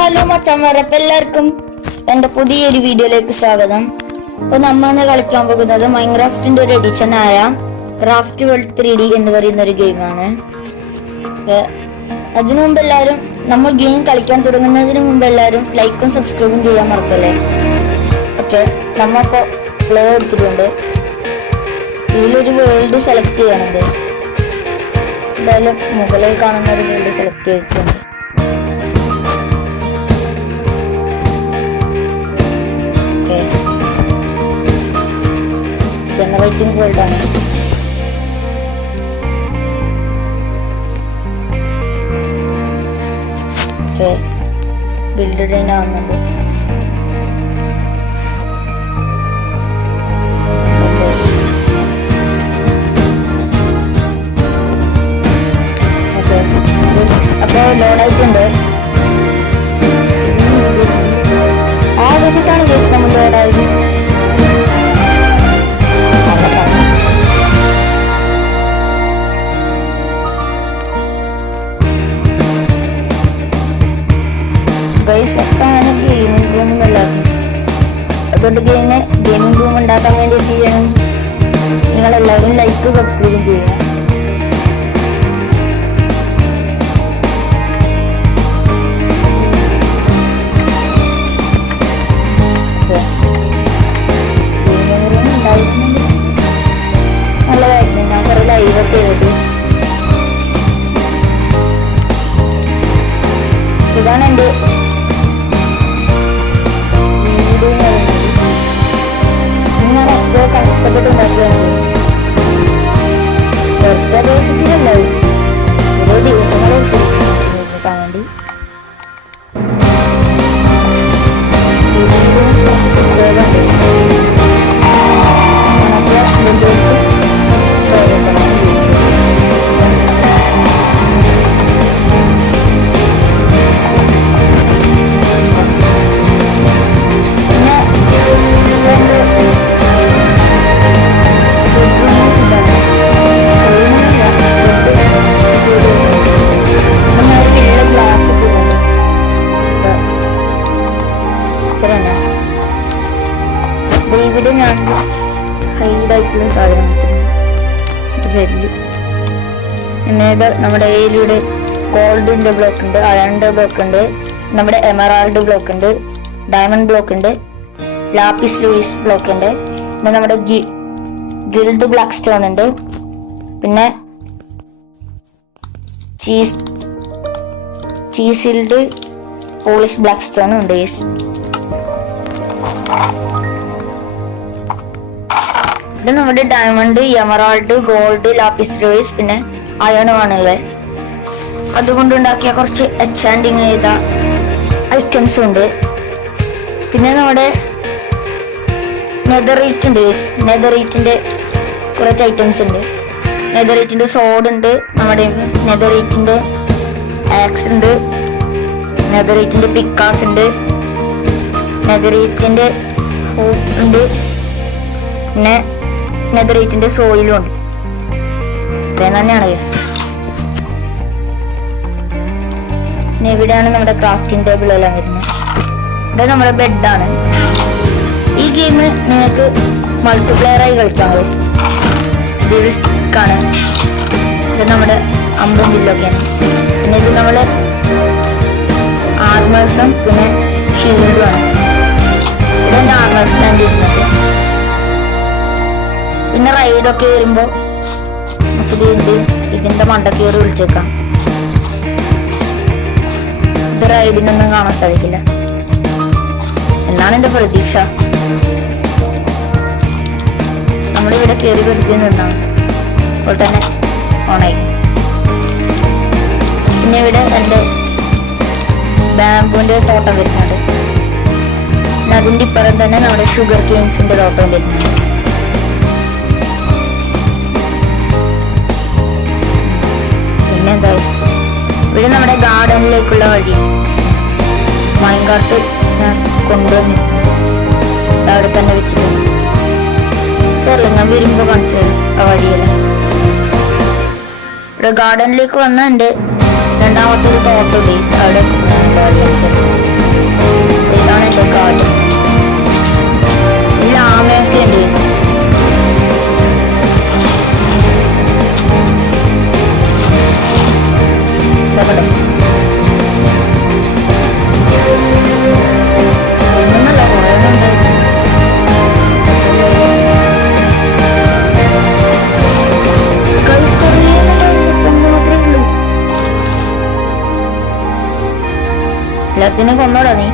Hello മച്ചന്മാരെ, എല്ലാവർക്കും എൻ്റെ പുതിയൊരു വീഡിയോയിലേക്ക് സ്വാഗതം. അപ്പോൾ നമ്മൾ ഇന്ന് കളിക്കാൻ പോകുന്നത് മൈൻക്രാഫ്റ്റിന്റെ ഒരു എഡിഷൻ ആയ ക്രാഫ്റ്റ് വേൾഡ് 3D എന്ന് പറയുന്ന ഒരു ഗെയിമാണ്. അതിനു മുമ്പ് എല്ലാവരും നമ്മൾ ഗെയിം കളിക്കാൻ തുടങ്ങുന്നതിന് മുമ്പ് എല്ലാവരും ലൈക്കും സബ്സ്ക്രൈബും ചെയ്യാൻ മറക്കല്ലേ. ഓക്കെ, നമ്മളിപ്പോൾ പ്ലേ എടുത്തിട്ടുണ്ട്. ഇതിലൊരു വേൾഡ് സെലക്ട് ചെയ്യാനുണ്ട്. എന്തായാലും മുകളിൽ കാണുന്ന ഒരു വേൾഡ് സെലക്ട് ചെയ്തിട്ടുണ്ട്. ജനറേറ്റിംഗ് വേൾഡ് ആണ്. ബിൽഡ് ഡൈൻ ആവുന്നുണ്ട്. അപ്പൊ ലോഡായിട്ടുണ്ട്. ആവശ്യത്താണ് ജസ്റ്റ് നമ്മൾ ലോഡായത്. ഗെയിമിംഗ് റൂം എല്ലാവർക്കും അതുകൊണ്ട് ഗെയിമിംഗ് റൂം ഉണ്ടാക്കാൻ വേണ്ടി ചെയ്യണം. നിങ്ങളെല്ലാവരും ലൈക്ക് സബ്സ്ക്രൈബും ചെയ്യുക. നല്ലതായിരുന്നു. ഞാൻ കുറെ ലൈവൊക്കെ ചെയ്തിട്ട് ഇതാണ് എൻ്റെ വീഡിയോ എന്ന് പറയുന്നത്. ഞാൻ എത്ര കഷ്ടപ്പെട്ടുണ്ടാക്കുകയാണ്. വെറുതെ ബേസിക്കല്ല, ഓരോ ദിവസങ്ങളും നോക്കാൻ വേണ്ടി. ഇവിടെ ഞാൻ ഹൈഡായിട്ടുള്ള സാധനം വരില്ല. പിന്നെ നമ്മുടെ ഏരിയയുടെ ഗോൾഡിന്റെ ബ്ലോക്ക് ഉണ്ട്, അയണിന്റെ ബ്ലോക്ക് ഉണ്ട്, നമ്മുടെ എമറാൾഡ് ബ്ലോക്ക് ഉണ്ട്, ഡയമണ്ട് ബ്ലോക്ക് ഉണ്ട്, ലാപ്പിസ് ലൂയിസ് ബ്ലോക്ക് ഉണ്ട്, പിന്നെ നമ്മുടെ ഗിൽഡ് ബ്ലാക്ക് സ്റ്റോൺ ഉണ്ട്, പിന്നെ ചീസിൽഡ് പോളിഷ് ബ്ലാക്ക് സ്റ്റോൺ ഉണ്ട്. ഇത് നമ്മുടെ diamond, emerald, gold, lapis lazuli പിന്നെ അയണുമാണുള്ളത്. അതുകൊണ്ടുണ്ടാക്കിയ കുറച്ച് എച്ചാൻഡിങ് ചെയ്ത ഐറ്റംസ് ഉണ്ട്. പിന്നെ നമ്മുടെ നെതറൈറ്റ് ഉണ്ട്. നെതറൈറ്റിന്റെ കുറച്ച് ഐറ്റംസ് ഉണ്ട്. നെതറൈറ്റിന്റെ സോഡ് ഉണ്ട്, നമ്മുടെ നെതറൈറ്റിന്റെ ആക്സ് ഉണ്ട്, നെതറൈറ്റിന്റെ പിക്കാസ് ഉണ്ട്, നെതറൈറ്റിന്റെ ഉണ്ട്, പിന്നെ നെതറൈറ്റിന്റെ സോയിലും ഉണ്ട്. ഇത്രയും തന്നെയാണ് കേസ്. പിന്നെ ഇവിടെയാണ് നമ്മുടെ ക്രാഫ്റ്റിംഗ് ടേബിൾ എല്ലാം വരുന്നത്. ഇത് നമ്മുടെ ബെഡാണ്. ഈ ഗെയിം നിങ്ങൾക്ക് മൾട്ടിപ്ലെയർ ആയി കളിക്കാൻ കഴിയും. ഇത് സ്റ്റിക്കാണ്. ഇത് നമ്മുടെ അമ്പും ബില്ലൊക്കെയാണ്. പിന്നെ ഇത് നമ്മുടെ ആർമേഴ്സും പിന്നെ ഷീൽഡുമാണ്. ഇവിടെ എൻ്റെ ആർമേഴ്സ് കണ്ടിരുന്നത്. പിന്നെ റൈഡൊക്കെ വരുമ്പോ നമുക്കിത് ഇതിന്റെ മണ്ടക്ക് കയറി വിളിച്ചേക്കാം. ഇത് റൈഡിനൊന്നും കാണാൻ സാധിക്കില്ല എന്നാണ് എന്റെ പ്രതീക്ഷ. നമ്മളിവിടെ കയറി പിടിക്കുന്ന നിന്നാണ് അപ്പോൾ തന്നെ ഓണായി. പിന്നെ ഇവിടെ എൻ്റെ ബാംബുവിന്റെ തോട്ടം വരുന്നുണ്ട്. പിന്നെ അതിന്റെ ഇപ്പുറം തന്നെ നമ്മുടെ ഷുഗർ കെയിൻസിന്റെ തോട്ടം വരുന്നുണ്ട്. ഇവിടെ നമ്മുടെ ഗാർഡനിലേക്കുള്ള വഴി മൈൻക്രാഫ്റ്റ് ഞാൻ കൊണ്ടുവന്നു അവിടെ തന്നെ വെച്ചിട്ടുണ്ട്. സോറി, ഞാൻ വരുമ്പോ കാണിച്ചത് ആ വഴിയെല്ലാം. ഇവിടെ ഗാർഡനിലേക്ക് വന്ന എൻ്റെ രണ്ടാമത്തെ ഒരു തോട്ടം അവിടെ എല്ലാത്തിനും കൊന്നോടാ നീ.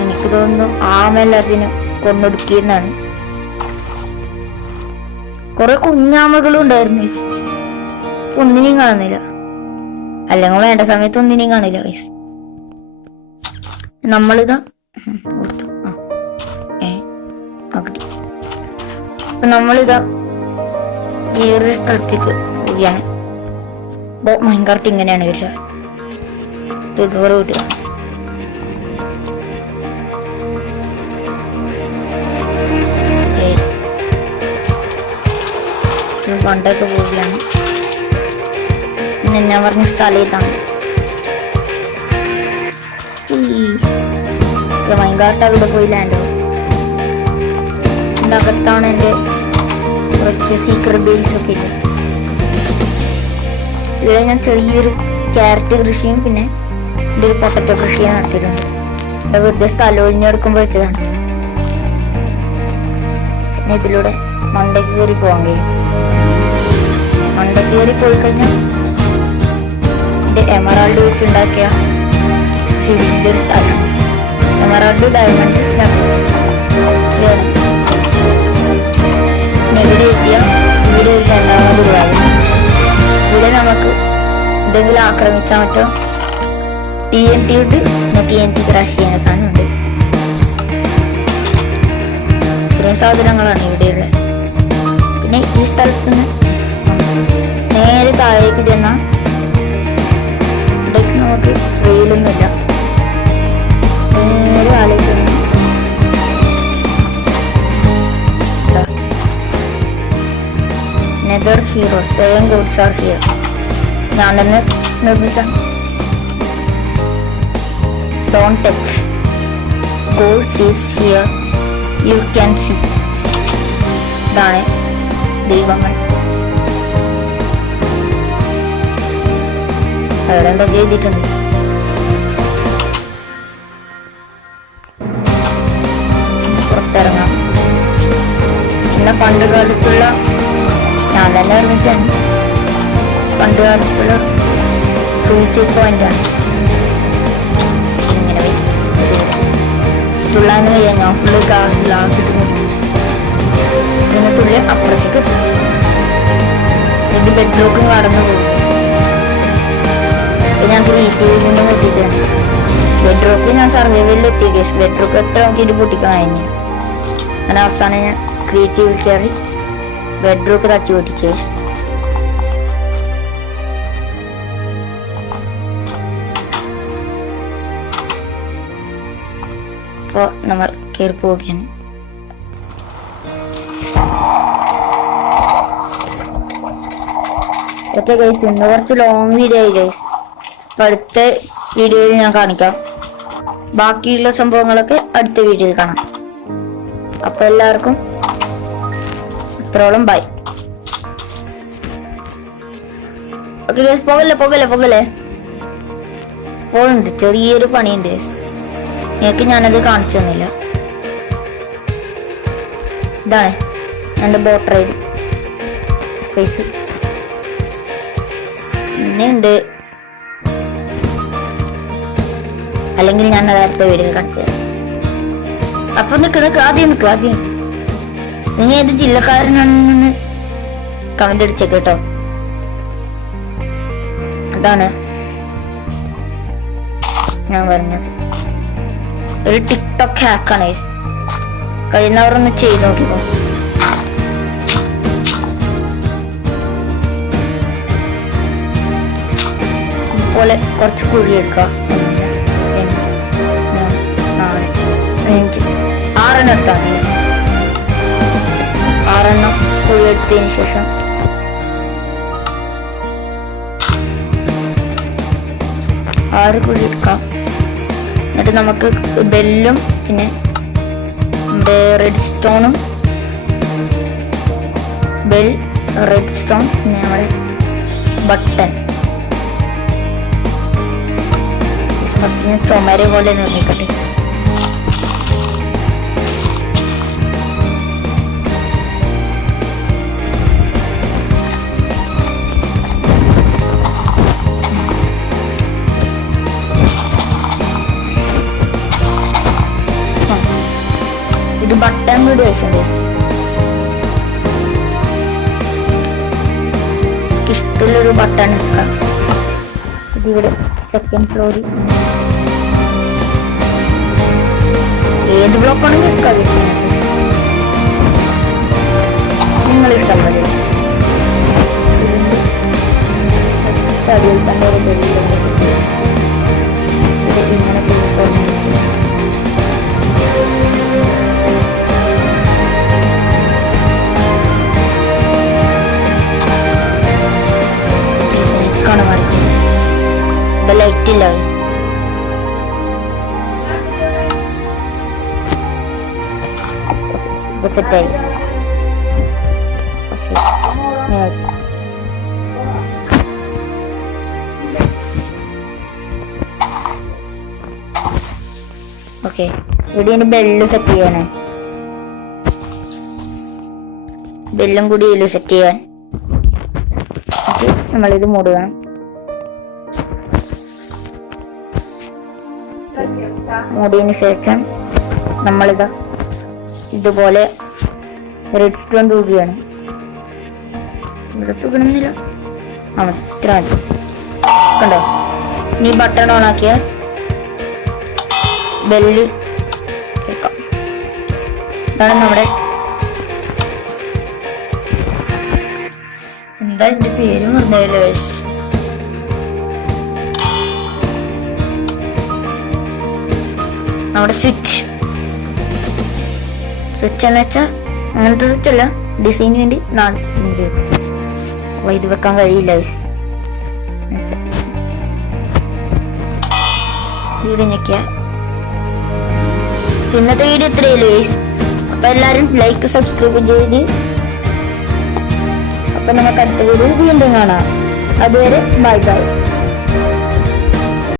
എനിക്ക് തോന്നുന്നു ആമ എല്ലാത്തിനും കൊന്നൊടുക്കിയെന്നാണ്. കുറെ കുഞ്ഞാമകളും ഉണ്ടായിരുന്നു. ഒന്നിനെയും കാണുന്നില്ല, അല്ലെങ്കിൽ വേണ്ട സമയത്ത് ഒന്നിനെയും കാണില്ല. നമ്മളിതാ നമ്മളിതാ ഈ ഒരു സ്ഥലത്തേക്ക് പോവുകയാണ്. മൈൻകാർട്ട് ഇങ്ങനെയാണ് വരിക. ഇതുപോലെ വിടുക. പണ്ടൊക്കെ പോവുകയാണ്. പിന്നെ ഞാൻ പറഞ്ഞ സ്ഥലം ഇതാണ്. മൈൻകാർട്ട് അവിടെ പോയി ലാൻഡ് ആവും. അകത്താണ് എൻ്റെ കുറച്ച് സീക്രട്ട് ബേസ് ഒക്കെ ഇല്ല. ഇവിടെ ഞാൻ ചെറിയൊരു ക്യാരറ്റ് കൃഷിയും പിന്നെ എൻ്റെ ഒരു പൊട്ടറ്റോ കൃഷിയും നടത്തിയിട്ടുണ്ട്. വെറുതെ സ്ഥലം ഒഴിഞ്ഞെടുക്കുമ്പോൾ വെച്ചതാണ്. പിന്നെ ഇതിലൂടെ മണ്ടയ്ക്ക് കയറി പോകാൻ കഴിയും. മണ്ടയ്ക്ക് കയറി പോയി കഴിഞ്ഞാൽ എൻ്റെ എമറാൾഡ് വെച്ചുണ്ടാക്കിയ ഷീൽഡിൻ്റെ ഒരു സ്ഥലം. എമറാൾഡ് ഡയമണ്ട് വേണം. ഇവിടെ എത്തിയ ഇവിടെ ഒരു രണ്ടാമത് ഭാഗം. ഇവിടെ നമുക്ക് എന്തെങ്കിലും ആക്രമിക്കാൻ പറ്റോ? TNT ഇട്ട് TNT ക്രാഷ് ചെയ്യുന്ന സാധനമുണ്ട്. ഇത്രയും സാധനങ്ങളാണ് ഇവിടെയുള്ള. പിന്നെ ഈ സ്ഥലത്ത് നിന്ന് നേരെ താഴേക്ക് ചെന്നാൽ ഇവിടേക്ക് നമുക്ക് വെയിലൊന്നുമില്ല. നേരെ താഴേക്ക് Nether Hero, 7 goods are here. ഞാൻ തന്നെ നിർമ്മിച്ച Don't touch. Goods is here. You can see. ഇതാണ് ദൈവങ്ങൾ. അവിടെ എന്താ ചെയ്തിട്ടുണ്ട്? പുറത്തിറങ്ങാം. പിന്നെ പണ്ട് കാലത്തുള്ള ഞാൻ തന്നെ നിർമ്മിച്ചാണ്. പണ്ട് കാലത്തുള്ള സൂയിസൈഡ് പോയിന്റാണ്. ഇങ്ങനെ തുള്ളാന്ന് വയ്യ. ഞാൻ ഫുള്ള് ഗ്ലാസിട്ട് പിന്നെ തുള്ളി അപ്പുറത്തേക്ക് ഇത് ബെഡ്റൂക്കും കടന്നു പോകും. ഞാൻ ക്രിയേറ്റീവിൽ പൊട്ടിക്കാണ്. ബെഡ്റൂക്ക് ഞാൻ സർവൈവലിൽ എത്തി. ബെഡ്റൂക്ക് എത്ര നോക്കിയിട്ട് പൊട്ടിക്കാൻ കഴിഞ്ഞു. അങ്ങനെ അവസാനം ഞാൻ ക്രിയേറ്റീവിൽ കയറി ബെഡ്റൂക്ക് തട്ടി പൊട്ടിച്ചു. അപ്പോൾ നമ്മൾ കയറി പോവുകയാണ്. ഓക്കെ ഗൈസ്, ഇന്ന് കുറച്ച് ലോങ് വീഡിയോ ആയി ഗൈസ്. അപ്പം അടുത്ത വീഡിയോയിൽ ഞാൻ കാണിക്കാം. ബാക്കിയുള്ള സംഭവങ്ങളൊക്കെ അടുത്ത വീഡിയോയിൽ കാണാം. അപ്പം എല്ലാവർക്കും ഇത്രോളം ബൈ. ഓക്കെ ഗൈസ്, പോകല്ലേ പോകുന്നുണ്ട്. ചെറിയൊരു പണിയുണ്ട്. എനിക്ക് ഞാനത് കാണിച്ചു തന്നില്ല. ഇതാണ് എൻ്റെ ബോട്ട് റൈഡ് സ്പേസ്. പിന്നെ ഉണ്ട്, അല്ലെങ്കിൽ ഞാൻ അടുത്ത വീഡിയോ കാണിച്ചു തരാം. അപ്പൊ ആദ്യം നിങ്ങൾ ഏത് ജില്ലക്കാരനാണെന്ന് കമന്റ് അടിച്ചേക്ക് കേട്ടോ. അതാണ് ഞാൻ പറഞ്ഞത്. ഒരു ടിക്ടോക്ക് ഹാക്കാണ്. കഴിയുന്നവരൊന്ന് ചെയ്ത് നോക്കിക്കോ. പോലെ കുറച്ച് കുഴി എടുക്കുക. 6 എടുത്താൽ 6 കുഴി എടുത്തതിന് ശേഷം ആറ് കുഴി എടുക്കാം. എന്നിട്ട് നമുക്ക് ബെല്ലും പിന്നെ റെഡ് സ്റ്റോണും ബെൽ റെഡ് സ്റ്റോൺ പിന്നെ നമ്മുടെ ബട്ടൺ ഫസ്റ്റ് ടൊമാറ്റോ പോലെ നിർമ്മിക്കട്ടെ. കൂടി ആവശ്യമുണ്ട്. ഇഷ്ടമുള്ളൊരു ബട്ടൺ എടുക്കാം. ഇതിവിടെ സെക്കൻഡ് ഫ്ലോറിൽ ഏത് ബ്ലോക്കാണെങ്കിൽ എടുക്കാം. നിങ്ങൾ ഇഷ്ടം മതി. ഇങ്ങനെ ലൈറ്റ് ഇല്ല. സെറ്റായി. ഓക്കെ, ഇവിടെ ഇനി ബെല്ല് സെറ്റ് ചെയ്യാനേ. ബെല്ലും കൂടി ഇതിൽ സെറ്റ് ചെയ്യാൻ നമ്മളിത് മൂടുകയാണ്. മൂടിയതിന് ശേഷം നമ്മളിത് ഇതുപോലെ റെഡ് സ്റ്റോൺ തൂക്കുകയാണ്. ഇവിടെ തൂക്കണമെന്നില്ല, ഇത്ര മതി. കണ്ടോ? ഇനി ബട്ടൺ ഓൺ ആക്കിയാൽ ബെല്ല് കേൾക്കാം. ഇതാണ് നമ്മുടെ എന്താ എന്റെ പേര് മറന്നല്ലോ. നമ്മുടെ സ്വിച്ച് എന്ന് വെച്ചാൽ അങ്ങനത്തെ സ്വിച്ച് അല്ല, ഡിസൈന് വേണ്ടി ഇത് വെക്കാൻ കഴിയില്ല. വീഡിയോ ഞെക്കിയ ഇന്നത്തെ വീഡിയോ ഇത്രയല്ലേ. അപ്പൊ എല്ലാരും ലൈക്ക് സബ്സ്ക്രൈബ് ചെയ്ത്, അപ്പൊ നമുക്ക് അടുത്ത വീഡിയോ വീണ്ടും കാണാം. അതുവരെ ബൈ ബൈ.